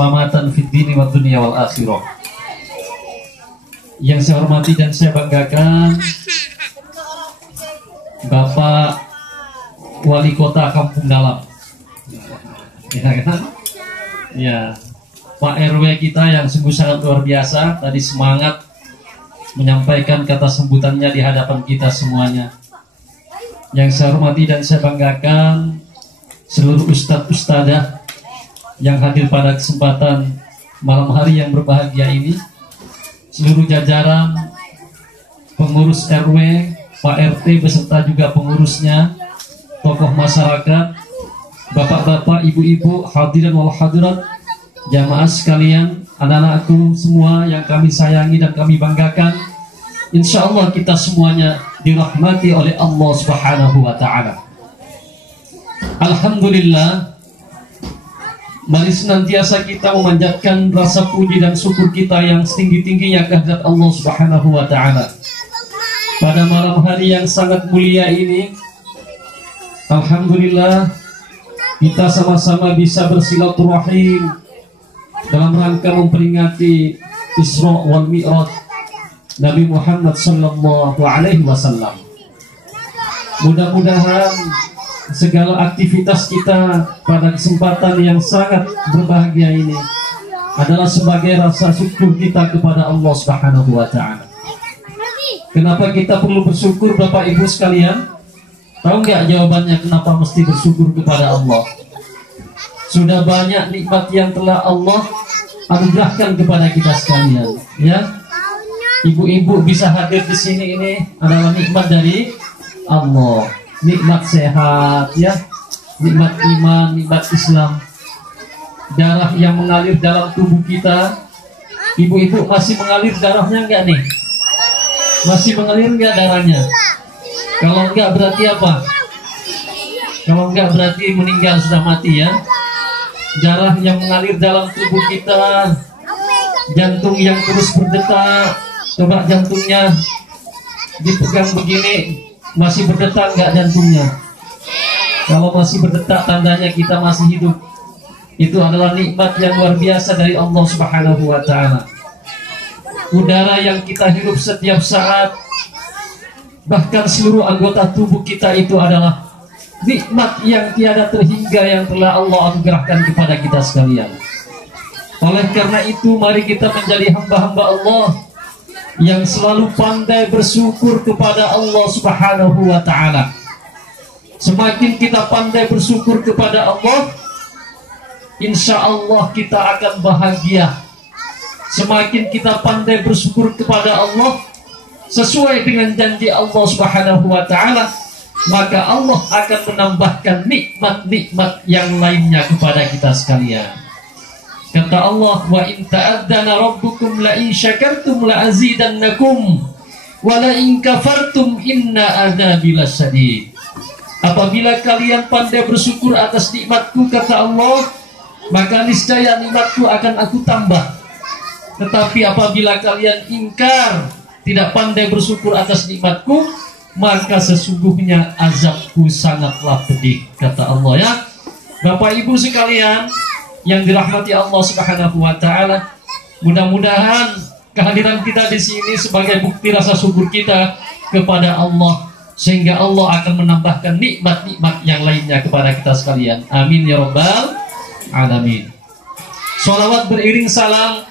Selamatan fid dini wa dunya wal akhirah. Yang saya hormati dan saya banggakan Bapak Wali Kota Kampung Dalam. Ya kan? Ya, Pak RW kita yang sungguh sangat luar biasa, tadi semangat menyampaikan kata sambutannya di hadapan kita semuanya. Yang saya hormati dan saya banggakan seluruh ustadz-ustadzah yang hadir pada kesempatan malam hari yang berbahagia ini, seluruh jajaran pengurus RW, Pak RT beserta juga pengurusnya, tokoh masyarakat, bapak-bapak, ibu-ibu, hadirin wal hadirat, jamaah sekalian, anak-anakku semua yang kami sayangi dan kami banggakan. Insya Allah kita semuanya dirahmati oleh Allah Subhanahu wa Ta'ala. Alhamdulillah, mari senantiasa kita memanjatkan rasa puji dan syukur kita yang setinggi-tingginya kehadirat Allah Subhanahu wa Ta'ala. Pada malam hari yang sangat mulia ini, alhamdulillah kita sama-sama bisa bersilaturahim dalam rangka memperingati Isra wal Mi'raj Nabi Muhammad sallallahu alaihi wasallam. Mudah-mudahan segala aktivitas kita pada kesempatan yang sangat berbahagia ini adalah sebagai rasa syukur kita kepada Allah Subhanahu wa Ta'ala. Kenapa kita perlu bersyukur, Bapak Ibu sekalian? Tahu nggak jawabannya kenapa mesti bersyukur kepada Allah? Sudah banyak nikmat yang telah Allah anugerahkan kepada kita sekalian, ya. Ibu-ibu bisa hadir di sini, ini adalah nikmat dari Allah. Nikmat sehat, ya, nikmat iman, nikmat Islam, darah yang mengalir dalam tubuh kita. Ibu-ibu masih mengalir darahnya enggak nih? Masih mengalir enggak darahnya? Kalau enggak berarti apa? Kalau enggak berarti meninggal, sudah mati, ya. Darah yang mengalir dalam tubuh kita, jantung yang terus berdetak. Coba jantungnya dipegang begini, masih berdetak nggak jantungnya? Kalau masih berdetak, tandanya kita masih hidup. Itu adalah nikmat yang luar biasa dari Allah Subhanahu wa Ta'ala. Udara yang kita hirup setiap saat, bahkan seluruh anggota tubuh kita, itu adalah nikmat yang tiada terhingga yang telah Allah anugerahkan kepada kita sekalian. Oleh karena itu, mari kita menjadi hamba-hamba Allah yang selalu pandai bersyukur kepada Allah Subhanahu wa Ta'ala. Semakin kita pandai bersyukur kepada Allah, insya Allah kita akan bahagia. Semakin kita pandai bersyukur kepada Allah sesuai dengan janji Allah Subhanahu wa Ta'ala, maka Allah akan menambahkan nikmat-nikmat yang lainnya kepada kita sekalian. Kata Allah, wa in ta'addana rabbukum la in syakartum la azidannakum wa la in kafartum inna adzabi lasyadid. Apabila kalian pandai bersyukur atas nikmatku, kata Allah, maka niscaya nikmatku akan aku tambah. Tetapi apabila kalian ingkar, tidak pandai bersyukur atas nikmatku, maka sesungguhnya azabku sangatlah pedih, kata Allah, ya. Bapak Ibu sekalian yang dirahmati Allah Subhanahu wa Ta'ala, mudah-mudahan kehadiran kita di sini sebagai bukti rasa syukur kita kepada Allah, sehingga Allah akan menambahkan nikmat-nikmat yang lainnya kepada kita sekalian. Amin ya rabbal alamin. Sholawat beriring salam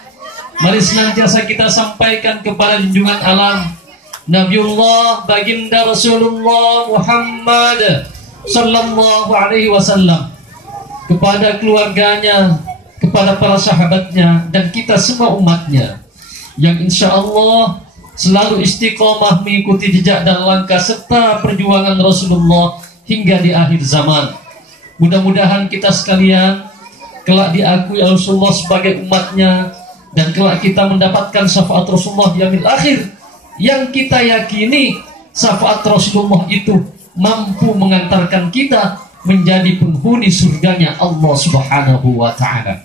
mari senantiasa kita sampaikan kepada junjungan alam Nabiullah baginda Rasulullah Muhammad sallallahu alaihi wasallam, kepada keluarganya, kepada para sahabatnya, dan kita semua umatnya yang insya Allah selalu istiqomah mengikuti jejak dan langkah serta perjuangan Rasulullah hingga di akhir zaman. Mudah-mudahan kita sekalian kelak diakui Rasulullah sebagai umatnya, dan kelak kita mendapatkan syafaat Rasulullah di yaumil akhir, yang kita yakini syafaat Rasulullah itu mampu mengantarkan kita menjadi penghuni surganya Allah Subhanahu wa Ta'ala.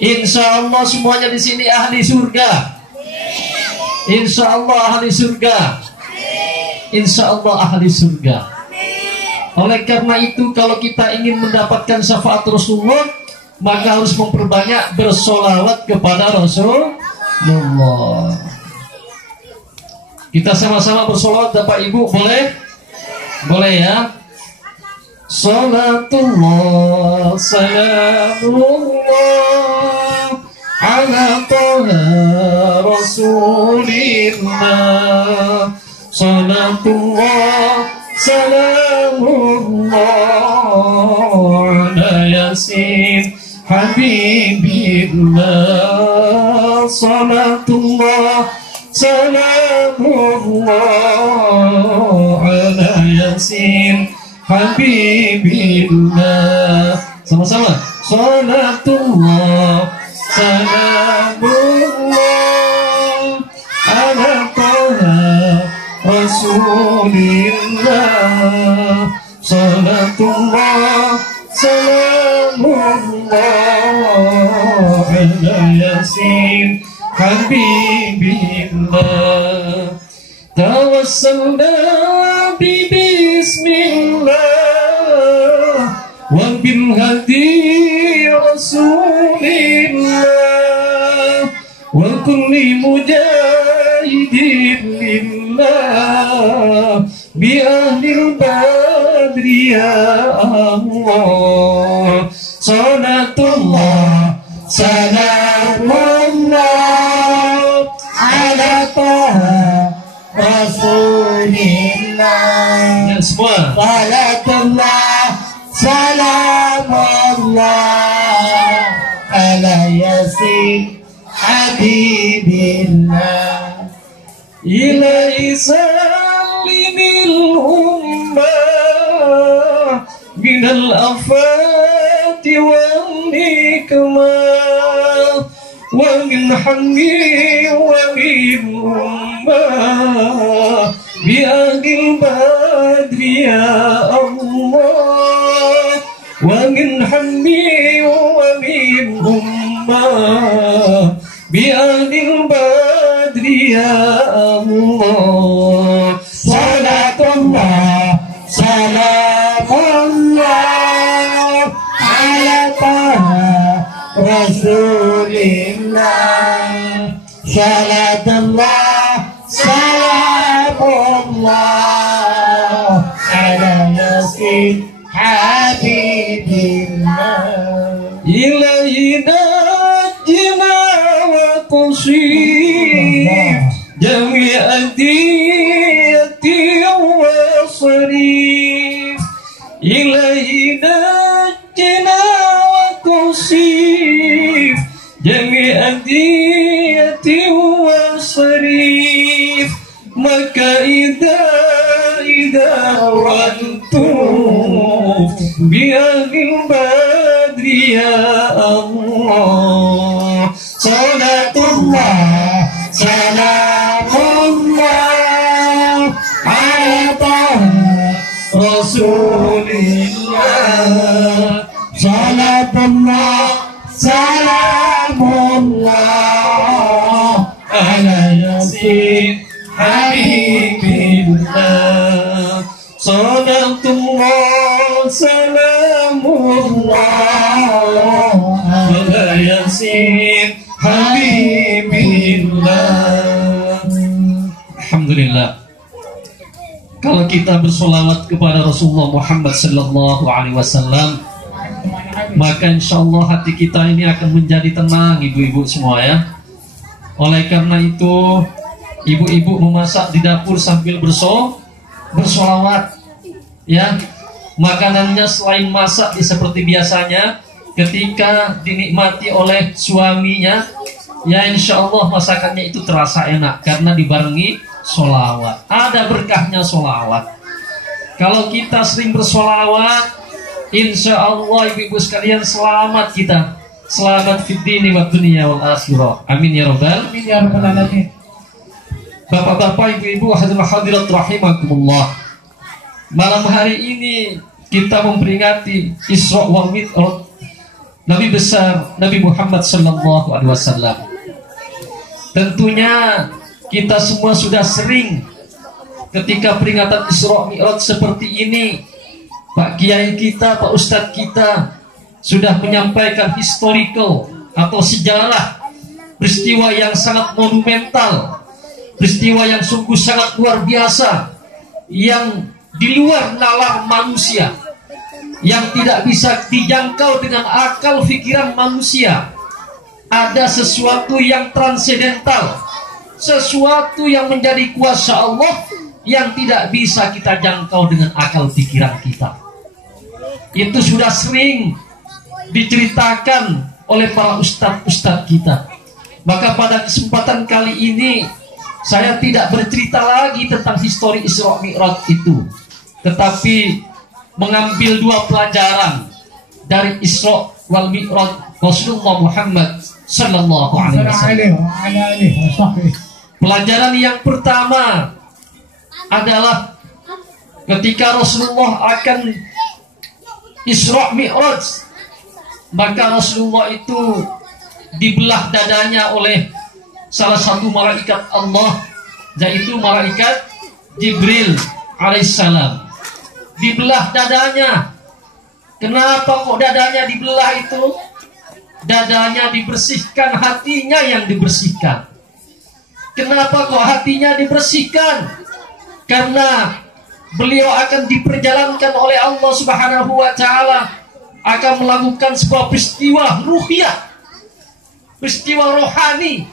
Insya Allah semuanya di sini ahli surga. Insya Allah ahli surga. Insya Allah ahli surga. Oleh karena itu, kalau kita ingin mendapatkan syafaat Rasulullah, maka harus memperbanyak bersolawat kepada Rasulullah. Kita sama-sama bersolawat Bapak Ibu, boleh? Boleh ya? Salatullah salamullah ala taha rasulillah. Salatullah salamullah ala yasin habibillah. Salatullah salamullah ala yasin habibillah. Sama-sama. Salatullah salamullah ala taha rasulillah. Salatullah salamullah ala yasin habibillah. Tawassalna bi bismillah wa bil hadi rasulillah wa kulli mujahidin lillah bi ahlil badri ya Allah. Salatullah salamullah ala taha rasulillah. Ya semua. Salatullah salamullah ala yasin habibillah. Ilahi salimil ummah minal afati wal nikmah wa min hammi wa min ummah bi ahlil badri ya Allah. Wa min hammi wa min ummah bi ahlil badri ya Allah. Salatullah salamullah ala taha rasulillah. Salatullah salamullah ala yasin habibillah. Ilahi najina wa qusif jami'adiyati wa sarif. Ilahi najina wa qusif jami'adiyati wa sarif. Maka idha rantum bi ahlil badri ya Allah. Salatullah salamullah ala taha rasulillah. Salatullah salamullah ala yasin habibillah. Salatullah salamullah ala yasin habibillah. Alhamdulillah. Kalau kita bersolawat kepada Rasulullah Muhammad sallallahu alaihi wasallam, maka insyaallah hati kita ini akan menjadi tenang, ibu-ibu semua ya. Oleh karena itu, ibu-ibu memasak di dapur sambil bersolawat ya. Makanannya selain masak seperti biasanya, ketika dinikmati oleh suaminya, ya insya Allah masakannya itu terasa enak karena dibarengi solawat. Ada berkahnya solawat. Kalau kita sering bersolawat, insya Allah ibu-ibu sekalian selamat kita. Selamat fid dini wa dunya wal akhirah. Amin ya rabbal alamin. Bapak-bapak, ibu-ibu, hadirat rahimakumullah. Malam hari ini kita memperingati Isra wal Mi'raj Nabi besar Nabi Muhammad sallallahu alaihi wasallam. Tentunya kita semua sudah sering ketika peringatan Isra Mi'raj seperti ini, Pak Kiai kita, Pak Ustadz kita sudah menyampaikan historical atau sejarah peristiwa yang sangat monumental, peristiwa yang sungguh sangat luar biasa, yang di luar nalar manusia, yang tidak bisa dijangkau dengan akal pikiran manusia. Ada sesuatu yang transendental, sesuatu yang menjadi kuasa Allah yang tidak bisa kita jangkau dengan akal pikiran kita. Itu sudah sering diceritakan oleh para ustadz-ustadz kita. Maka pada kesempatan kali ini saya tidak bercerita lagi tentang histori Isra Mi'raj itu, tetapi mengambil dua pelajaran dari Isra wal Mi'raj Rasulullah Muhammad sallallahu alaihi wasallam. Pelajaran yang pertama adalah ketika Rasulullah akan Isra Mi'raj, maka Rasulullah itu dibelah dadanya oleh salah satu malaikat Allah, yaitu malaikat Jibril alaihissalam. Dibelah dadanya. Kenapa kok dadanya dibelah itu? Dadanya dibersihkan, hatinya yang dibersihkan. Kenapa kok hatinya dibersihkan? Karena beliau akan diperjalankan oleh Allah Subhanahu wa Ta'ala, akan melakukan sebuah peristiwa ruhiyah, peristiwa rohani,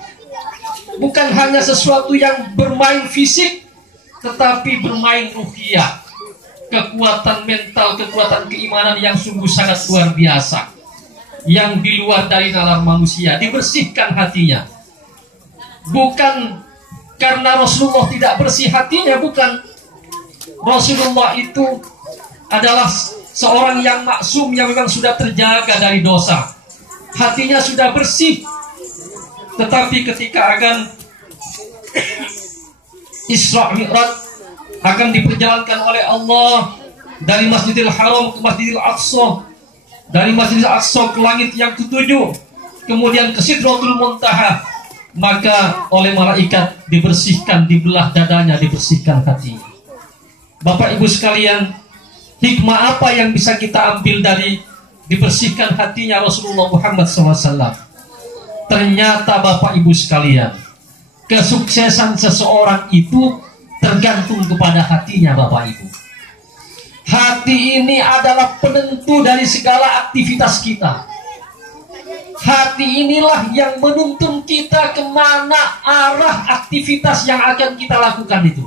bukan hanya sesuatu yang bermain fisik, tetapi bermain ruhiyah, kekuatan mental, kekuatan keimanan yang sungguh sangat luar biasa, yang di luar dari nalar manusia. Dibersihkan hatinya, bukan karena Rasulullah tidak bersih hatinya, bukan. Rasulullah itu adalah seorang yang maksum, yang memang sudah terjaga dari dosa, hatinya sudah bersih. Tetapi ketika akan Isra Mi'raj, akan diperjalankan oleh Allah dari Masjidil Haram ke Masjidil Aqsa, dari Masjidil Aqsa ke langit yang ketujuh, kemudian ke Sidratul Muntaha, maka oleh malaikat dibersihkan, dibelah dadanya, dibersihkan hatinya. Bapak Ibu sekalian, hikmah apa yang bisa kita ambil dari dibersihkan hatinya Rasulullah Muhammad SAW? Ternyata Bapak Ibu sekalian, kesuksesan seseorang itu tergantung kepada hatinya Bapak Ibu. Hati ini adalah penentu dari segala aktivitas kita. Hati inilah yang menuntun kita kemana arah aktivitas yang akan kita lakukan itu.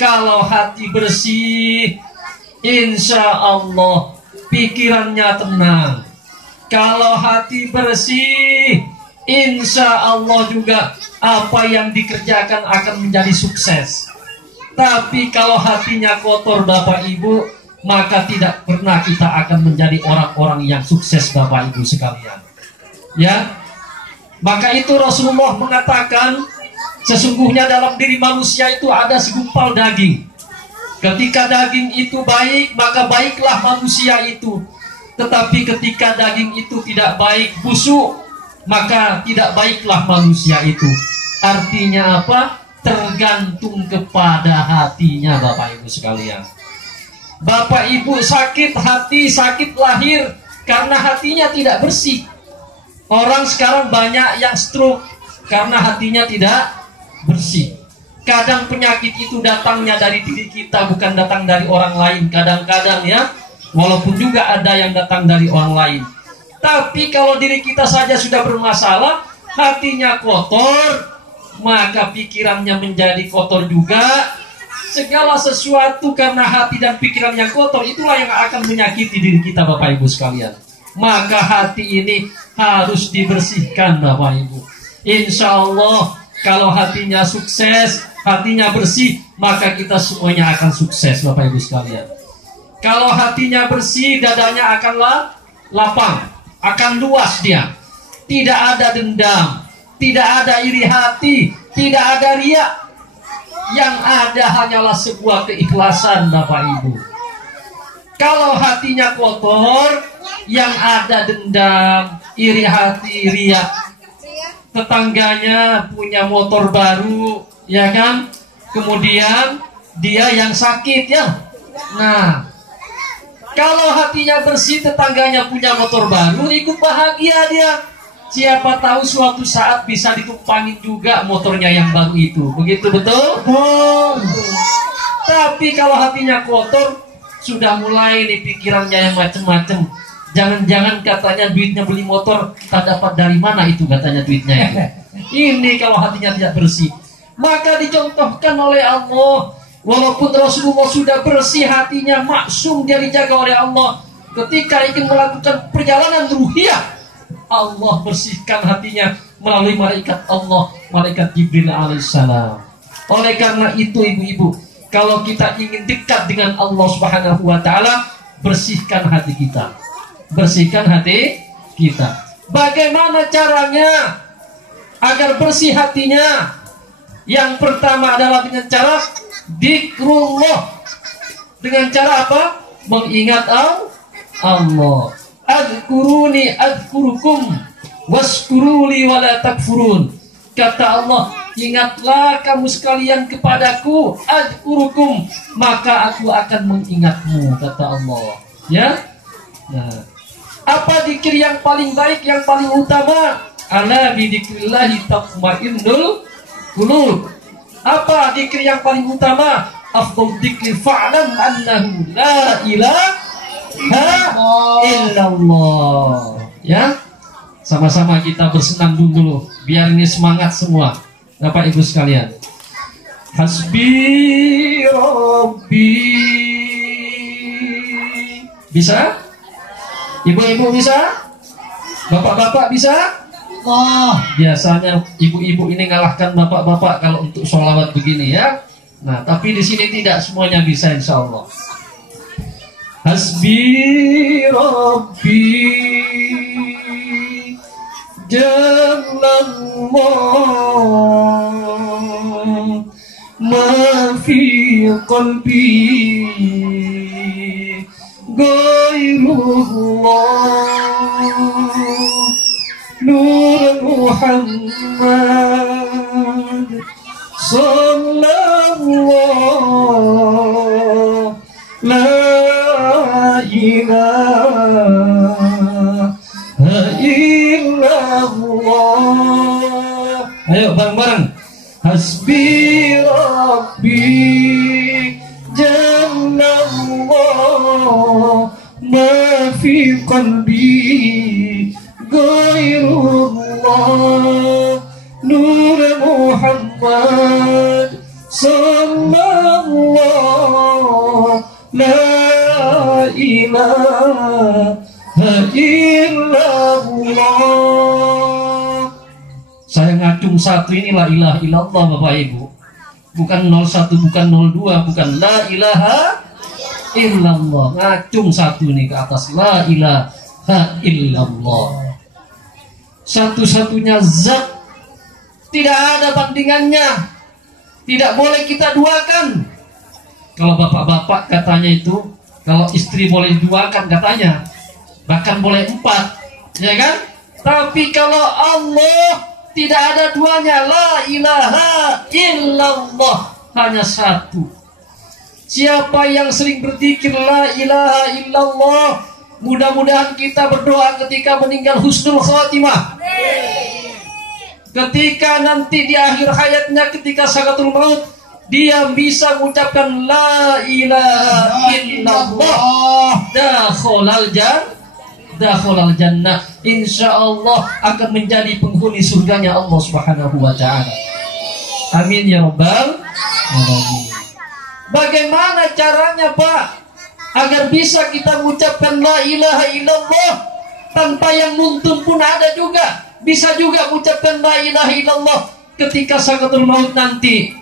Kalau hati bersih, insya Allah pikirannya tenang. Kalau hati bersih, insya Allah juga apa yang dikerjakan akan menjadi sukses. Tapi kalau hatinya kotor Bapak Ibu, maka tidak pernah kita akan menjadi orang-orang yang sukses Bapak Ibu sekalian. Ya, maka itu Rasulullah mengatakan, sesungguhnya dalam diri manusia itu ada segumpal daging. Ketika daging itu baik, maka baiklah manusia itu. Tetapi ketika daging itu tidak baik, busuk, maka tidak baiklah manusia itu. Artinya apa? Tergantung kepada hatinya Bapak Ibu sekalian. Bapak Ibu sakit hati, sakit lahir karena hatinya tidak bersih. Orang sekarang banyak yang stroke karena hatinya tidak bersih. Kadang penyakit itu datangnya dari diri kita, bukan datang dari orang lain. Kadang-kadang ya, walaupun juga ada yang datang dari orang lain. Tapi kalau diri kita saja sudah bermasalah, hatinya kotor, maka pikirannya menjadi kotor juga. Segala sesuatu karena hati dan pikiran yang kotor, itulah yang akan menyakiti diri kita Bapak Ibu sekalian. Maka hati ini harus dibersihkan Bapak Ibu. Insya Allah kalau hatinya sukses, hatinya bersih, maka kita semuanya akan sukses Bapak Ibu sekalian. Kalau hatinya bersih, dadanya akan lapang, akan luas dia. Tidak ada dendam, tidak ada iri hati, tidak ada riak. Yang ada hanyalah sebuah keikhlasan Bapak Ibu. Kalau hatinya kotor, yang ada dendam, iri hati, riak. Tetangganya punya motor baru, ya kan? Kemudian dia yang sakit ya. Nah, Kalau hatinya bersih, tetangganya punya motor baru, ikut bahagia dia. Siapa tahu suatu saat bisa ditumpangin juga motornya yang baru itu. Begitu betul? Tapi kalau hatinya kotor, sudah mulai nih pikirannya yang macam-macam. Jangan-jangan katanya duitnya beli motor, tak dapat dari mana itu katanya duitnya itu. Ini kalau hatinya tidak bersih. Maka dicontohkan oleh Allah, walaupun Rasulullah sudah bersih hatinya, maksum, dia dijaga oleh Allah. Ketika ingin melakukan perjalanan ruhiyah, Allah bersihkan hatinya melalui malaikat Allah, malaikat Jibril alaihissalam. Oleh karena itu ibu-ibu, kalau kita ingin dekat dengan Allah Subhanahu wa taala, bersihkan hati kita. Bersihkan hati kita. Bagaimana caranya agar bersih hatinya? Yang pertama adalah dengan cara dzikrullah. Dengan cara apa? Mengingat Allah. Adkuruni adkurukum waskuruli wala takfurun. Kata Allah, ingatlah kamu sekalian kepadaku, adkurukum, maka aku akan mengingatmu, kata Allah. Ya. Nah, apa zikir yang paling baik, yang paling utama? Ala bidzikrillahi tatmainnul qulub. Apa zikir yang paling utama? Afdal dzikri fa'lam annahu la ilaha illallah. Ya, sama-sama kita bersenandung dulu biar ini semangat semua Bapak Ibu sekalian. Hasbi Rabbi. Bisa? Ibu-ibu bisa? Bapak-bapak bisa? Biasanya ibu-ibu ini ngalahkan bapak-bapak kalau untuk sholawat begini ya. Nah, tapi di sini tidak semuanya bisa, insya Allah. Hasbi Rabbi Jallallah ma fi qalbi Ghairullah Nur Muhammad Sallallahu La ilaha illallah. Ayo bareng-bareng. Hasbi Rabbi Jallallah ma fi qalbi Ghairullah Nur Muhammad Sallallahu La ilaha illallah. Saya ngacung satu ini la ilaha illallah Bapak Ibu. Bukan 01, bukan 02, bukan la ilaha illallah. Ngacung satu ini ke atas la ilaha illallah. Satu-satunya zat, tidak ada bandingannya. Tidak boleh kita duakan. Kalau bapak-bapak katanya itu, kalau istri boleh duakan katanya, bahkan boleh 4, ya kan? Tapi kalau Allah tidak ada duanya, la ilaha illallah, hanya satu. Siapa yang sering berzikir la ilaha illallah, mudah-mudahan kita berdoa ketika meninggal husnul khatimah. Ketika nanti di akhir hayatnya, ketika sakaratul maut, dia bisa mengucapkan la ilaha illallah, dakhalal jannah, insyaallah akan menjadi penghuni surganya Allah Subhanahu wa taala. Amin ya rabbal alamin. Bagaimana caranya, Pak, agar bisa kita mengucapkan la ilaha illallah tanpa yang nuntun pun ada juga. Bisa juga mengucapkan la ilaha illallah ketika sakaratul maut nanti.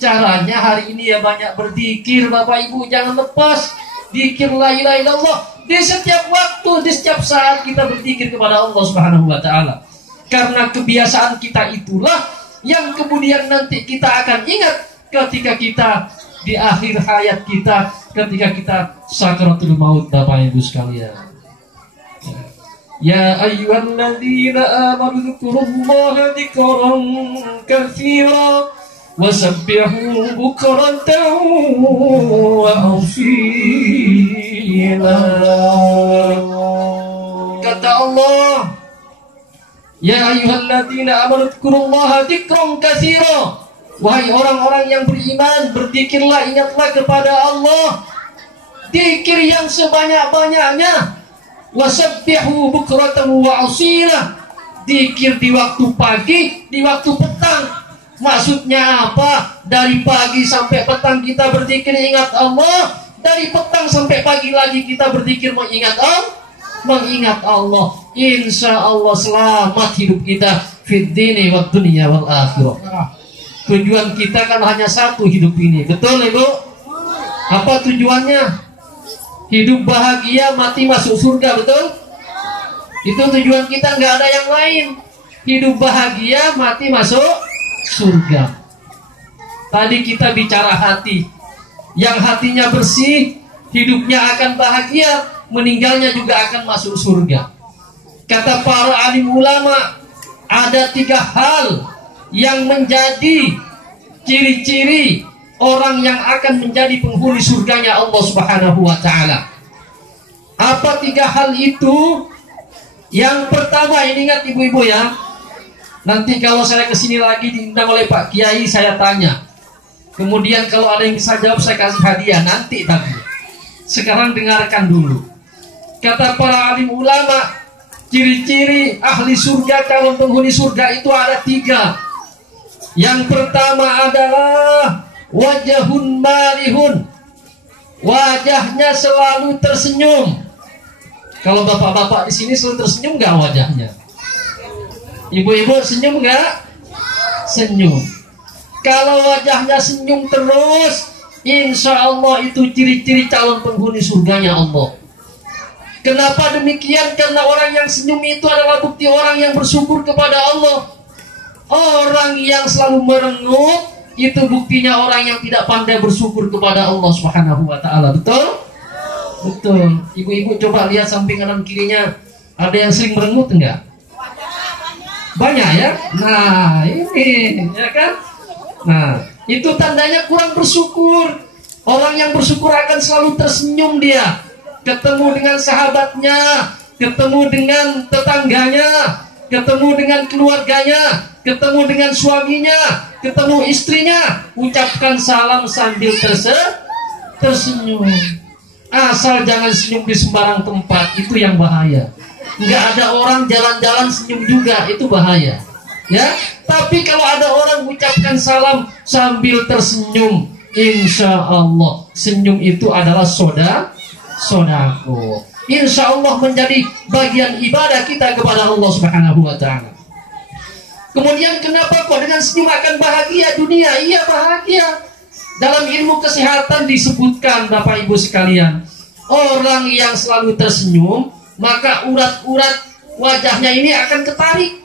Caranya hari ini ya banyak berzikir, Bapak Ibu, jangan lepas zikir la ilaha illallah. Di setiap waktu, di setiap saat kita berzikir kepada Allah Subhanahu wa taala. Karena kebiasaan kita itulah yang kemudian nanti kita akan ingat ketika kita di akhir hayat kita, ketika kita sakaratul maut, Bapak Ibu sekalian. Ya ayyuhalladzina amanu dzkurullaha dzikran katsiran wasabbihu bukratan wa asila. Kata Allah, ya ayyuhalladzina amanu dzkurullaha dzikran katsira. Wahai orang-orang yang beriman, berzikirlah, ingatlah kepada Allah zikir yang sebanyak-banyaknya. Wasabbihu bukratan wa asila. Zikir di waktu pagi, di waktu petang. Maksudnya apa? Dari pagi sampai petang kita berzikir ingat Allah, dari petang sampai pagi lagi kita berzikir mengingat Allah. Insya Allah selamat hidup kita fid dini wad dunya wal akhirah. Tujuan kita kan hanya satu hidup ini, betul Ibu? Apa tujuannya? Hidup bahagia, mati masuk surga, betul? Itu tujuan kita, nggak ada yang lain. Hidup bahagia, mati masuk surga. Tadi kita bicara hati. Yang hatinya bersih, hidupnya akan bahagia, meninggalnya juga akan masuk surga. Kata para alim ulama, ada 3 hal yang menjadi ciri-ciri orang yang akan menjadi penghuni surganya Allah Subhanahu wa ta'ala. Apa 3 hal itu? Yang pertama, ini ingat ibu-ibu ya, nanti kalau saya kesini lagi diundang oleh Pak Kiai, saya tanya. Kemudian kalau ada yang bisa jawab, saya kasih hadiah nanti tadi. Sekarang dengarkan dulu. Kata para alim ulama, ciri-ciri ahli surga, calon penghuni surga itu ada 3. Yang pertama adalah wajahun marihun. Wajahnya selalu tersenyum. Kalau bapak-bapak di sini selalu tersenyum nggak wajahnya? Ibu-ibu senyum nggak? Senyum. Kalau wajahnya senyum terus, insya Allah itu ciri-ciri calon penghuni surganya Allah. Kenapa demikian? Karena orang yang senyum itu adalah bukti orang yang bersyukur kepada Allah. Orang yang selalu merengut itu buktinya orang yang tidak pandai bersyukur kepada Allah Subhanahu wa ta'ala. Betul? Betul. Ibu-ibu coba lihat samping kanan kirinya, ada yang sering merengut enggak? Banyak ya? Nah, ini ya kan? Nah, itu tandanya kurang bersyukur. Orang yang bersyukur akan selalu tersenyum dia. Ketemu dengan sahabatnya, ketemu dengan tetangganya, ketemu dengan keluarganya, ketemu dengan suaminya, ketemu istrinya, ucapkan salam sambil tersenyum. Asal jangan senyum di sembarang tempat, itu yang bahaya. Nggak ada orang jalan-jalan senyum juga, itu bahaya. Ya, tapi kalau ada orang ucapkan salam sambil tersenyum, insya Allah senyum itu adalah sodako. Insya Allah menjadi bagian ibadah kita kepada Allah Subhanahu wa ta'ala. Kemudian kenapa kok dengan senyum akan bahagia dunia? Iya bahagia. Dalam ilmu kesehatan disebutkan Bapak Ibu sekalian, orang yang selalu tersenyum, maka urat-urat wajahnya ini akan ketarik.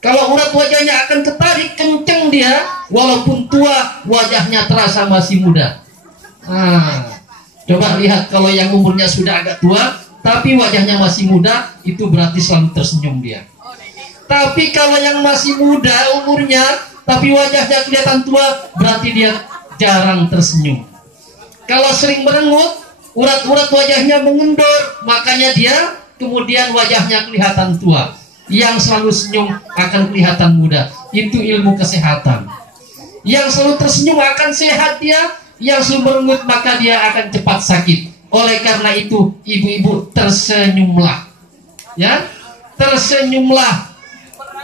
Kalau urat wajahnya akan ketarik, kenceng dia, walaupun tua, wajahnya terasa masih muda. Coba lihat kalau yang umurnya sudah agak tua, tapi wajahnya masih muda, itu berarti selalu tersenyum dia. Tapi kalau yang masih muda umurnya, tapi wajahnya kelihatan tua, berarti dia jarang tersenyum. Kalau sering merengut, urat-urat wajahnya mengendor, makanya dia kemudian wajahnya kelihatan tua. Yang selalu senyum akan kelihatan muda. Itu ilmu kesehatan. Yang selalu tersenyum akan sehat dia, yang selalu merengut maka dia akan cepat sakit. Oleh karena itu, ibu-ibu tersenyumlah. Ya, tersenyumlah.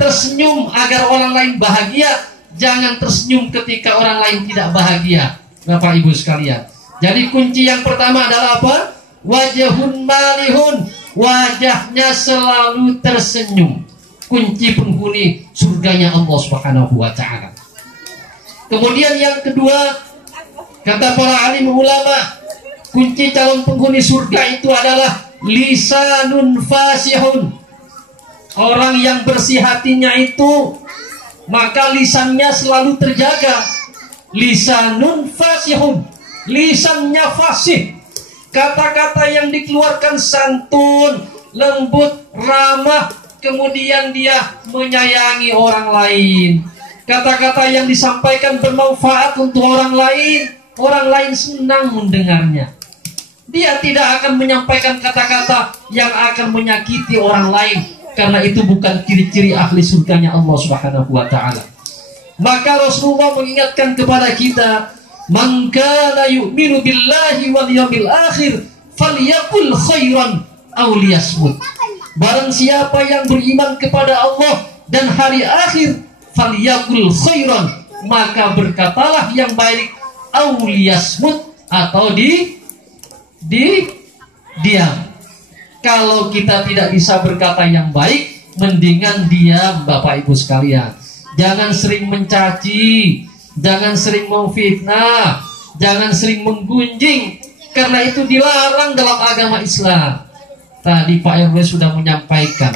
Tersenyum agar orang lain bahagia. Jangan tersenyum ketika orang lain tidak bahagia, Bapak Ibu sekalian. Jadi kunci yang pertama adalah apa? Wajahun malihun. Wajahnya selalu tersenyum. Kunci penghuni surganya Allah Subhanahu wa ta'ala. Kemudian yang kedua, kata para alim ulama, kunci calon penghuni surga itu adalah lisanun fasihun. Orang yang bersih hatinya itu, maka lisannya selalu terjaga. Lisanun fasihun. Lisannya fasih. Kata-kata yang dikeluarkan santun, lembut, ramah, kemudian dia menyayangi orang lain. Kata-kata yang disampaikan bermanfaat untuk orang lain senang mendengarnya. Dia tidak akan menyampaikan kata-kata yang akan menyakiti orang lain, karena itu bukan ciri-ciri ahli surganya Allah Subhanahu wa taala. Maka Rasulullah mengingatkan kepada kita, "Man kana yu'minu billahi wal yawmil akhir falyaqul khairan aw liyasmut." Barang siapa yang beriman kepada Allah dan hari akhir, falyaqul khairan, maka berkatalah yang baik, aw liyasmut, atau diam. Kalau kita tidak bisa berkata yang baik, mendingan diam, Bapak Ibu sekalian. Jangan sering mencaci, jangan sering memfitnah, jangan sering menggunjing, karena itu dilarang dalam agama Islam. Tadi Pak RW sudah menyampaikan,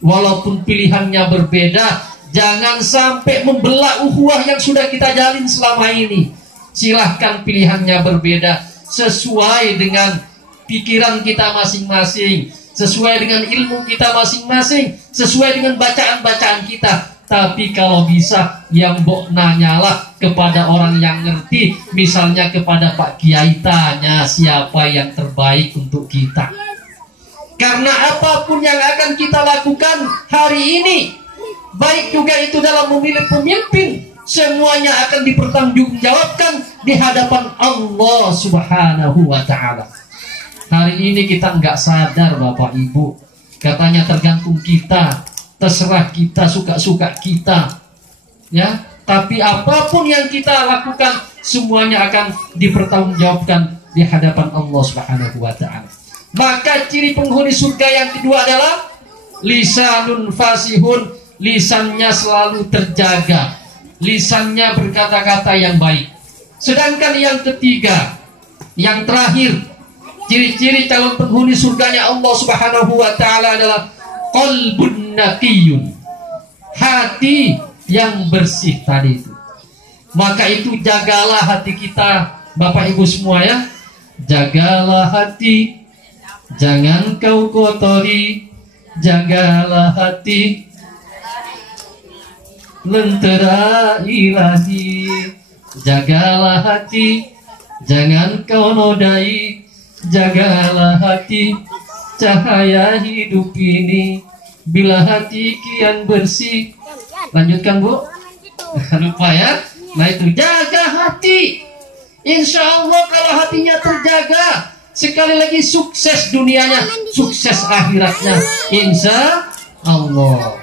walaupun pilihannya berbeda, jangan sampai membelah ukhuwah yang sudah kita jalin selama ini. Silahkan pilihannya berbeda, sesuai dengan pikiran kita masing-masing, sesuai dengan ilmu kita masing-masing, sesuai dengan bacaan-bacaan kita. Tapi kalau bisa, yang mbok nanyalah kepada orang yang ngerti, misalnya kepada Pak Kiai, tanya siapa yang terbaik untuk kita. Karena apapun yang akan kita lakukan hari ini, baik juga itu dalam memilih pemimpin, semuanya akan dipertanggungjawabkan di hadapan Allah Subhanahu wa ta'ala. Hari ini kita nggak sadar, Bapak Ibu, katanya tergantung kita, terserah kita, suka-suka kita, ya. Tapi apapun yang kita lakukan, semuanya akan dipertanggungjawabkan di hadapan Allah Subhanahu wa ta'ala. Maka ciri penghuni surga yang kedua adalah lisanun fasihun, lisannya selalu terjaga, lisannya berkata-kata yang baik. Sedangkan yang ketiga, yang terakhir, ciri-ciri calon penghuni surganya Allah Subhanahu wa ta'ala adalah qalbun naqiyun, hati yang bersih tadi itu. Maka itu jagalah hati kita, Bapak Ibu semua, ya. Jagalah hati, jangan kau kotori. Jagalah hati, lentera ilahi. Jagalah hati, jangan kau nodai. Jagalah hati, cahaya hidup ini. Bila hati kian bersih. Lanjutkan, Bu. Lupa, ya. Nah itu, jaga hati. Insya Allah kalau hatinya terjaga, sekali lagi sukses dunianya, sukses akhiratnya, insya Allah.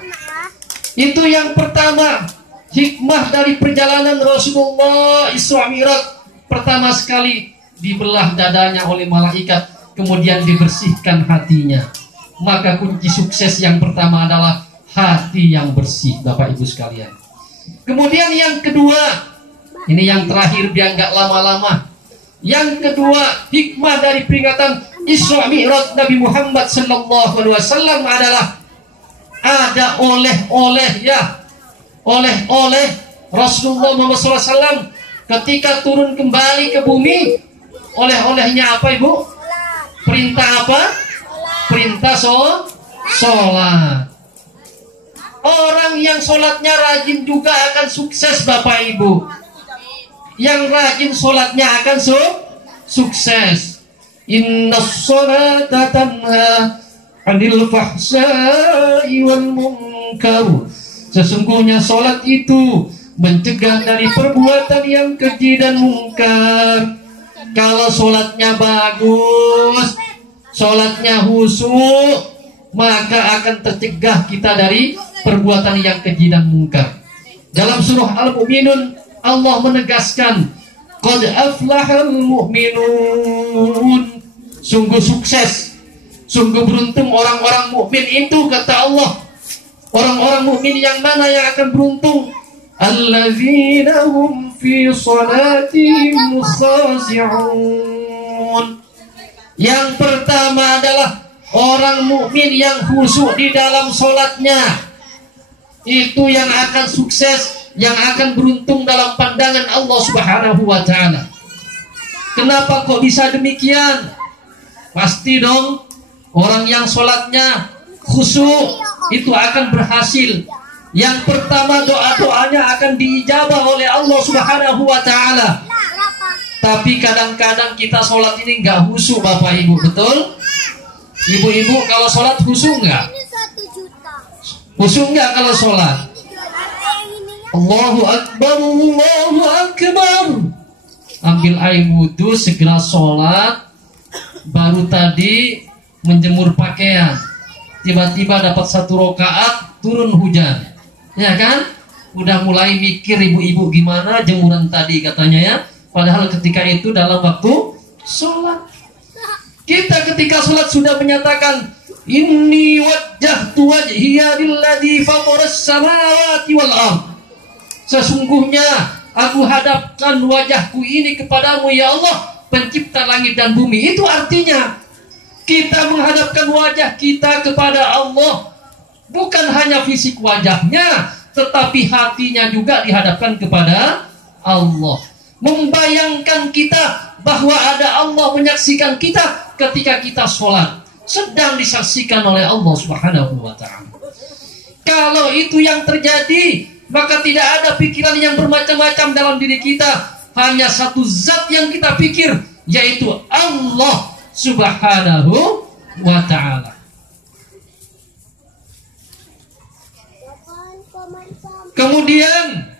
Itu yang pertama, hikmah dari perjalanan Rasulullah Isra Mi'raj. Pertama sekali dibelah dadanya oleh malaikat, kemudian dibersihkan hatinya. Maka kunci sukses yang pertama adalah hati yang bersih, Bapak Ibu sekalian. Kemudian yang kedua, ini yang terakhir biar nggak lama-lama. Yang kedua, hikmah dari peringatan Isra Mi'raj Nabi Muhammad SAW adalah ada oleh-oleh, ya, oleh-oleh Rasulullah Muhammad SAW ketika turun kembali ke bumi. Oleh-olehnya apa, Ibu? Perintah apa? Perintah sholat. Orang yang sholatnya rajin juga akan sukses, Bapak Ibu. Yang rajin sholatnya akan sukses. Innas sholata tanha 'anil fahsya'i wal munkar. Sesungguhnya sholat itu mencegah dari perbuatan yang keji dan mungkar. Kalau sholatnya bagus, sholatnya khusyuk, maka akan tercegah kita dari perbuatan yang keji dan mungkar. Dalam surah Al-Mu'minun, Allah menegaskan, qad aflahal mu'minun. Sungguh sukses, sungguh beruntung orang-orang mukmin itu, kata Allah. Orang-orang mukmin yang mana yang akan beruntung? Alladzina hum fi salatihim khashi'un. Yang pertama adalah orang mukmin yang khusyuk di dalam sholatnya. Itu yang akan sukses, yang akan beruntung dalam pandangan Allah Subhanahu wa ta'ala. Kenapa kok bisa demikian? Pasti dong, orang yang sholatnya khusyuk itu akan berhasil. Yang pertama, doa-doanya akan diijabah oleh Allah Subhanahu wa ta'ala. Tapi kadang-kadang kita sholat ini nggak khusyuk Bapak Ibu, betul? Ibu-ibu kalau sholat khusyuk nggak? Khusyuk nggak kalau sholat? Allahu Akbar, Allahu Akbar. Ambil air wudhu, segera sholat. Baru tadi menjemur pakaian, tiba-tiba dapat 1 rakaat, turun hujan, ya kan? Udah mulai mikir ibu-ibu gimana jemuran tadi katanya ya. Padahal ketika itu dalam waktu sholat. Kita ketika sholat sudah menyatakan inni wajjahtu wajhiya lilladzi fataras samawati wal ardh. Sesungguhnya aku hadapkan wajahku ini kepadamu ya Allah, pencipta langit dan bumi. Itu artinya kita menghadapkan wajah kita kepada Allah. Bukan hanya fisik wajahnya, tetapi hatinya juga dihadapkan kepada Allah. Membayangkan kita bahwa ada Allah menyaksikan kita ketika kita sholat, sedang disaksikan oleh Allah Subhanahu wa ta'ala. Kalau itu yang terjadi, maka tidak ada pikiran yang bermacam-macam dalam diri kita. Hanya satu zat yang kita pikir, yaitu Allah Subhanahu wa ta'ala. Kemudian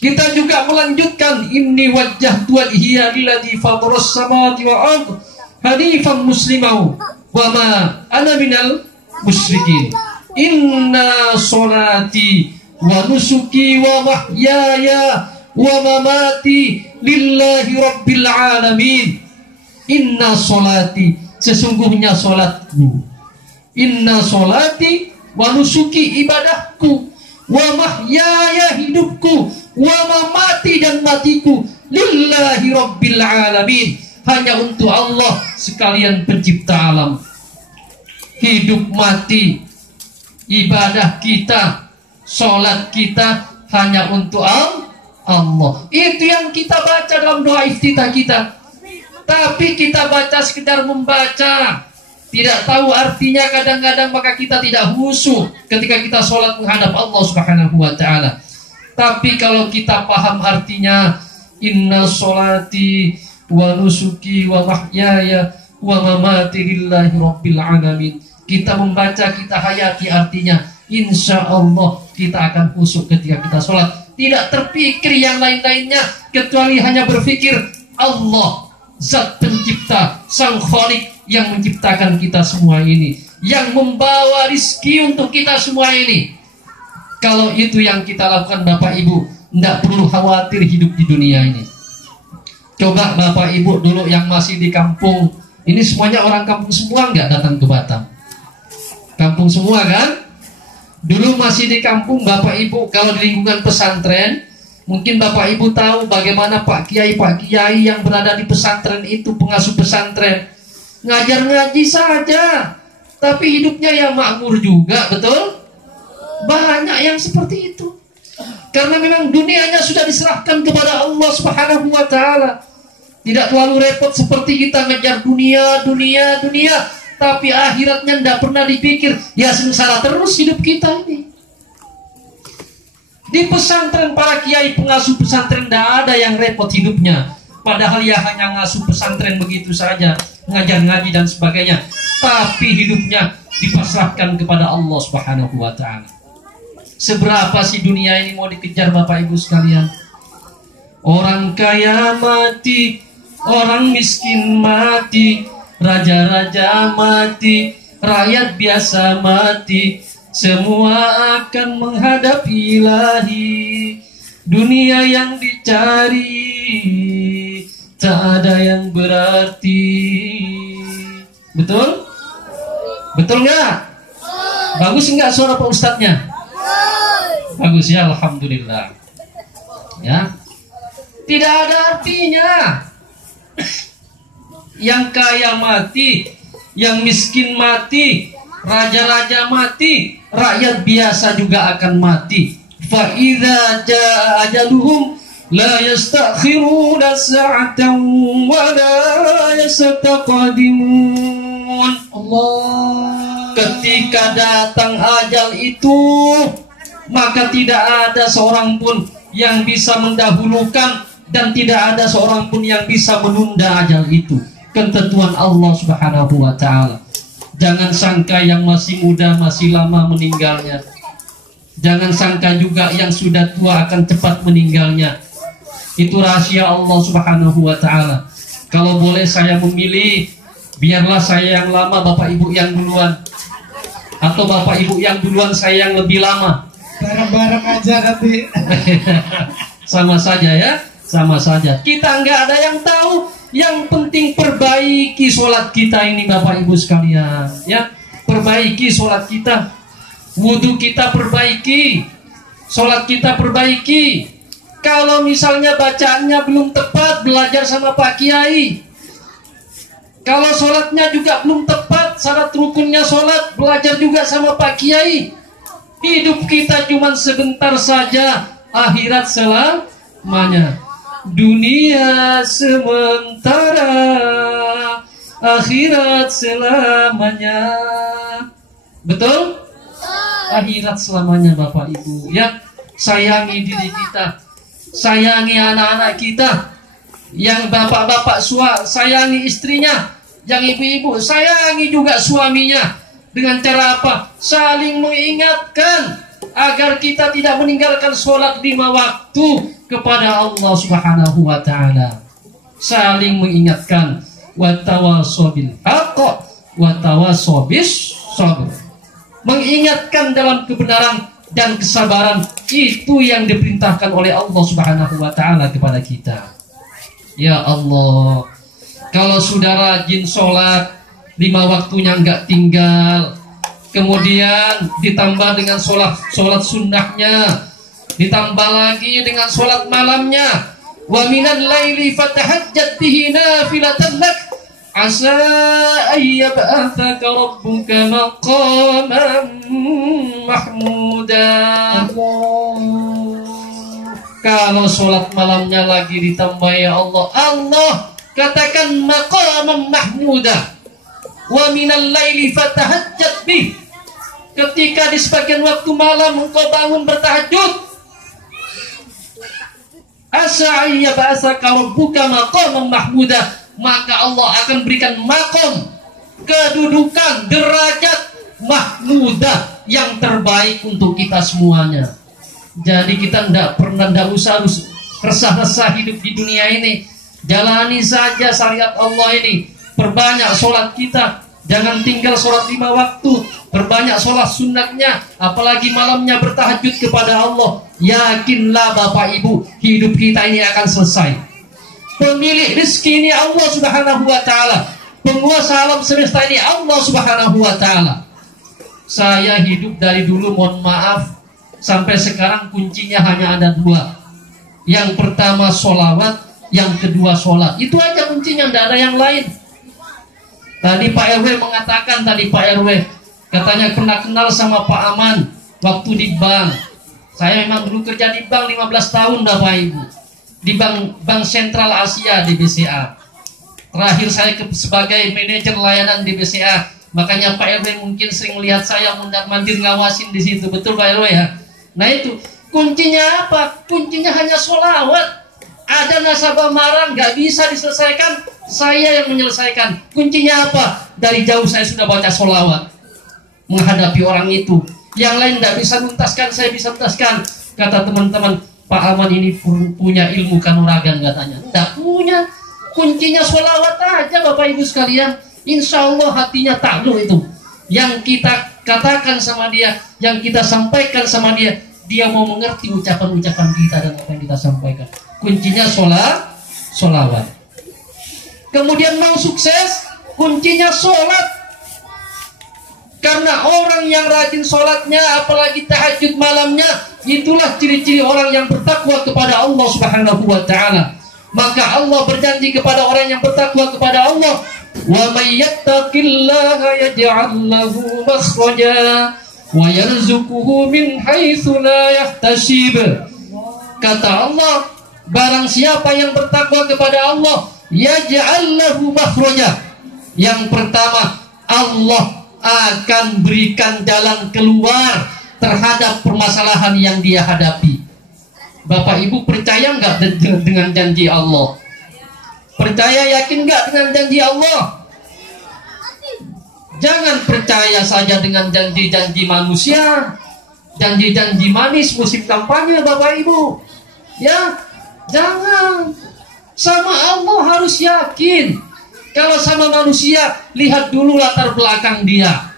kita juga melanjutkan inni wajjahtu wajhiya lilladzi fataras samawati wal ardh hanifan musliman wa ma ana minal musyrikin. Inna sholati wa nusuki wa mahyaya wa mamati lillahi rabbil alamin. Inna sholati, sesungguhnya sholatku. Inna sholati wa nusuki, ibadahku. Wa mahyaya, hidupku. Wa mamati, dan matiku. Lillahi rabbil alamin, hanya untuk Allah sekalian pencipta alam. Hidup mati, ibadah kita, sholat kita hanya untuk Allah. Itu yang kita baca dalam doa iftitah kita. Tapi kita baca sekedar membaca, tidak tahu artinya kadang-kadang, maka kita tidak khusyuk ketika kita sholat menghadap Allah Subhanahu wa ta'ala. Tapi kalau kita paham artinya, inna sholati wa nusuki wa mahyaya wa mamati lillahi rabbil alamin, kita membaca, kita hayati artinya, insya Allah kita akan khusyuk ketika kita sholat. Tidak terpikir yang lain-lainnya, kecuali hanya berpikir Allah, zat pencipta, sang khalik yang menciptakan kita semua ini, yang membawa rizki untuk kita semua ini. Kalau itu yang kita lakukan Bapak Ibu, tidak perlu khawatir hidup di dunia ini. Coba Bapak Ibu dulu yang masih di kampung, ini semuanya orang kampung semua nggak datang ke Batam? Kampung semua kan? Dulu masih di kampung Bapak Ibu, kalau di lingkungan pesantren, mungkin Bapak Ibu tahu bagaimana Pak Kiai yang berada di pesantren itu, pengasuh pesantren, ngajar ngaji saja, tapi hidupnya ya makmur juga, betul? Banyak yang seperti itu. Karena memang dunianya sudah diserahkan kepada Allah Subhanahu wa ta'ala. Tidak terlalu repot seperti kita ngejar dunia, tapi akhiratnya tidak pernah dipikir. Ya sengsara terus hidup kita ini. Di pesantren para kiai pengasuh pesantren tidak ada yang repot hidupnya. Padahal ya hanya ngasuh pesantren begitu saja, ngajar ngaji dan sebagainya. Tapi hidupnya dipasrahkan kepada Allah Subhanahu wa ta'ala. Seberapa sih dunia ini mau dikejar Bapak Ibu sekalian? Orang kaya mati, orang miskin mati, raja-raja mati, rakyat biasa mati, semua akan menghadap ilahi. Dunia yang dicari tak ada yang berarti. Betul? Betul nggak? Bagus nggak suara Pak Ustadznya? Bagus ya, alhamdulillah. Ya, tidak ada artinya. Yang kaya mati, yang miskin mati, raja-raja mati, rakyat biasa juga akan mati. Fa idza jaa ajaluhum la yastakhiruna sa'atan wa la yastaqdimun. Allah. Ketika datang ajal itu, maka tidak ada seorang pun yang bisa mendahulukan dan tidak ada seorang pun yang bisa menunda ajal itu. Ketentuan Allah Subhanahu wa Ta'ala. Jangan sangka yang masih muda masih lama meninggalnya. Jangan sangka juga yang sudah tua akan cepat meninggalnya. Itu rahasia Allah Subhanahu wa Ta'ala. Kalau boleh saya memilih, biarlah saya yang lama, Bapak Ibu yang duluan, atau Bapak Ibu yang duluan, saya yang lebih lama. Bareng-bareng aja nanti. Sama saja ya, sama saja. Kita nggak ada yang tahu. Yang penting perbaiki sholat kita ini, Bapak Ibu sekalian. Ya, perbaiki sholat kita, wudhu kita perbaiki, sholat kita perbaiki. Kalau misalnya bacaannya belum tepat, belajar sama Pak Kiai. Kalau sholatnya juga belum tepat, syarat rukunnya sholat, belajar juga sama Pak Kiai. Hidup kita cuma sebentar saja, akhirat selamanya. Dunia sementara, akhirat selamanya. Betul? Akhirat selamanya, Bapak Ibu. Ya, sayangi diri kita, sayangi anak-anak kita. Yang bapak-bapak sayangi istrinya, yang ibu-ibu sayangi juga suaminya. Dengan cara apa? Saling mengingatkan agar kita tidak meninggalkan sholat 5 waktu kepada Allah Subhanahu wa Ta'ala. Saling mengingatkan. Wa tawassaw bil haqq wa tawassaw bis sabr. Mengingatkan dalam kebenaran dan kesabaran, itu yang diperintahkan oleh Allah Subhanahu wa Ta'ala kepada kita. Ya Allah, kalau sudah rajin sholat 5 waktunya enggak tinggal, kemudian ditambah dengan sholat sunnahnya, ditambah lagi dengan sholat malamnya, wa minal laili fatahajjat bihi nafilatan lak asa ayyab'athaka rabbuka maqaman mahmuda. Kalau sholat malamnya lagi ditambah, ya Allah, Allah katakan maqaman mahmuda. Wa minal laili fatahajjat bih. Ketika di sebagian waktu malam engkau bangun bertahajud, asa ayyab'athaka rabbuka maqaman mahmuda, maka Allah akan berikan makom, kedudukan, derajat mahmudah yang terbaik untuk kita semuanya. Jadi kita tidak usah resah-resah hidup di dunia ini. Jalani saja syariat Allah ini. Perbanyak sholat kita, jangan tinggal sholat 5 waktu. Perbanyak sholat sunatnya, apalagi malamnya bertahajud kepada Allah. Yakinlah Bapak Ibu, hidup kita ini akan selesai. Pemilik rezeki ini Allah Subhanahu wa Ta'ala. Penguasa alam semesta ini Allah Subhanahu wa Ta'ala. Saya hidup dari dulu, mohon maaf, sampai sekarang kuncinya hanya ada 2. Yang pertama sholawat, yang kedua sholat. Itu aja kuncinya, tidak ada yang lain. Tadi Pak RW mengatakan, Pak RW katanya pernah kenal sama Pak Aman waktu di bank. Saya memang dulu kerja di bank 15 tahun, Bapak Ibu. Di Bank Sentral Asia di BCA. Terakhir saya sebagai manajer layanan di BCA. Makanya Pak RW mungkin sering melihat saya mundar-mandir ngawasin di situ. Betul Pak RW ya? Nah itu kuncinya apa? Kuncinya hanya sholawat. Ada nasabah marah nggak bisa diselesaikan, saya yang menyelesaikan. Kuncinya apa? Dari jauh saya sudah baca sholawat menghadapi orang itu. Yang lain tidak bisa tuntaskan, saya bisa tuntaskan. Kata teman-teman, Pak Aman ini punya ilmu kanuragan katanya. Tidak punya. Kuncinya sholawat aja Bapak Ibu sekalian. Insya Allah hatinya takluk itu. Yang kita katakan sama dia, yang kita sampaikan sama dia, dia mau mengerti ucapan-ucapan kita dan apa yang kita sampaikan. Kuncinya sholawat. Kemudian mau sukses, kuncinya sholat. Karena orang yang rajin sholatnya, apalagi tahajud malamnya, itulah ciri-ciri orang yang bertakwa kepada Allah Subhanahu wa Ta'ala. Maka Allah berjanji kepada orang yang bertakwa kepada Allah, wa may yattaqillaha yaj'al lahu makhraja wa yarzuquhu min haitsu la yahtasib. Kata Allah, barang siapa yang bertakwa kepada Allah, yaj'al lahu makhraja. Yang pertama, Allah akan berikan jalan keluar terhadap permasalahan yang dia hadapi. Bapak Ibu percaya nggak dengan janji Allah? Percaya, yakin nggak dengan janji Allah? Jangan percaya saja dengan janji-janji manusia, janji-janji manis musim kampanye, Bapak Ibu. Ya, jangan. Sama Allah harus yakin. Kalau sama manusia, lihat dulu latar belakang dia.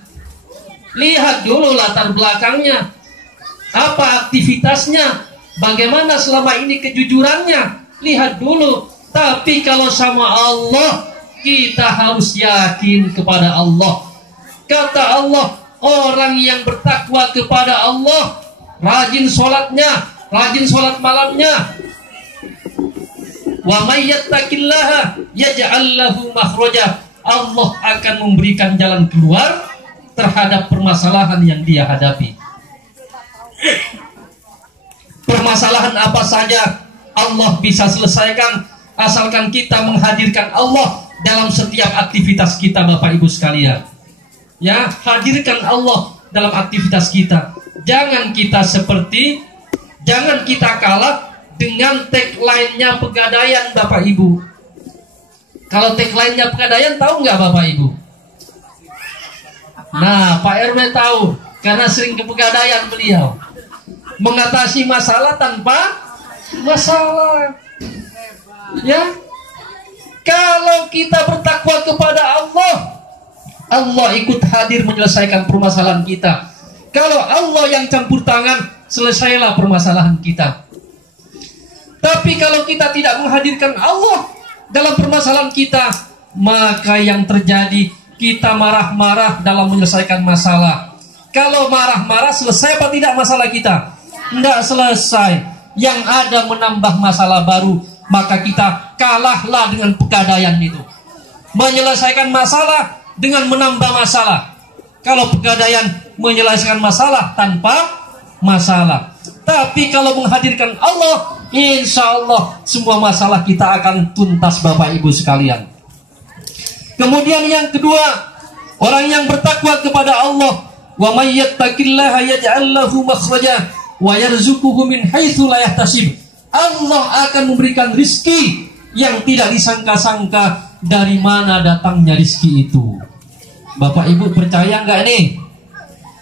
Lihat dulu latar belakangnya. Apa aktivitasnya? Bagaimana selama ini kejujurannya? Lihat dulu. Tapi kalau sama Allah, kita harus yakin kepada Allah. Kata Allah, orang yang bertakwa kepada Allah, rajin sholatnya, rajin sholat malamnya. Wa may yattaqillaha yaj'al lahu makhraja. Allah akan memberikan jalan keluar terhadap permasalahan yang dia hadapi. Permasalahan apa saja Allah bisa selesaikan asalkan kita menghadirkan Allah dalam setiap aktivitas kita, Bapak Ibu sekalian. Ya, hadirkan Allah dalam aktivitas kita. Jangan kita kalah dengan tagline-nya Pegadaian, Bapak Ibu. Kalau tagline-nya Pegadaian, tahu nggak Bapak Ibu? Nah, Pak RW tahu, karena sering ke Pegadaian beliau. Mengatasi masalah tanpa masalah. Ya, kalau kita bertakwa kepada Allah, Allah ikut hadir menyelesaikan permasalahan kita. Kalau Allah yang campur tangan, selesailah permasalahan kita. Tapi kalau kita tidak menghadirkan Allah dalam permasalahan kita, maka yang terjadi kita marah-marah dalam menyelesaikan masalah. Kalau marah-marah, selesai apa tidak masalah kita? Tidak selesai. Yang ada menambah masalah baru. Maka kita kalahlah dengan Pegadaian itu. Menyelesaikan masalah dengan menambah masalah. Kalau Pegadaian menyelesaikan masalah tanpa masalah. Tapi kalau menghadirkan Allah, insya Allah semua masalah kita akan tuntas, Bapak Ibu sekalian. Kemudian yang kedua, orang yang bertakwa kepada Allah, wa may yattaqillaha yaj'al lahu makhraja wa yarzuquhu min haitsu la yahtasib. Allah akan memberikan rizki yang tidak disangka-sangka dari mana datangnya rizki itu. Bapak Ibu percaya nggak nih?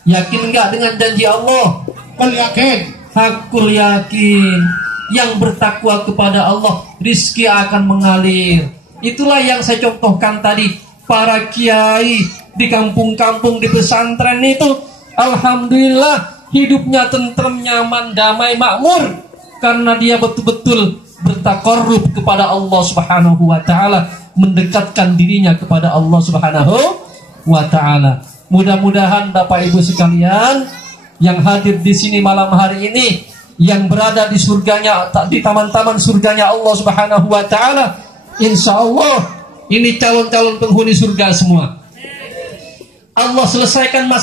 Yakin nggak dengan janji Allah? Yakin. Hakul yakin. Yang bertakwa kepada Allah, rizki akan mengalir. Itulah yang saya contohkan tadi. Para kiai di kampung-kampung, di pesantren itu, alhamdulillah hidupnya tentrem, nyaman, damai, makmur. Karena dia betul-betul bertakarrub kepada Allah Subhanahu wa ta'ala, mendekatkan dirinya kepada Allah Subhanahu wa ta'ala. Mudah-mudahan Bapak Ibu sekalian yang hadir di sini malam hari ini, yang berada di surganya, di taman-taman surganya Allah Subhanahu wa ta'ala, insya Allah ini calon-calon penghuni surga semua. Allah selesaikan masalah.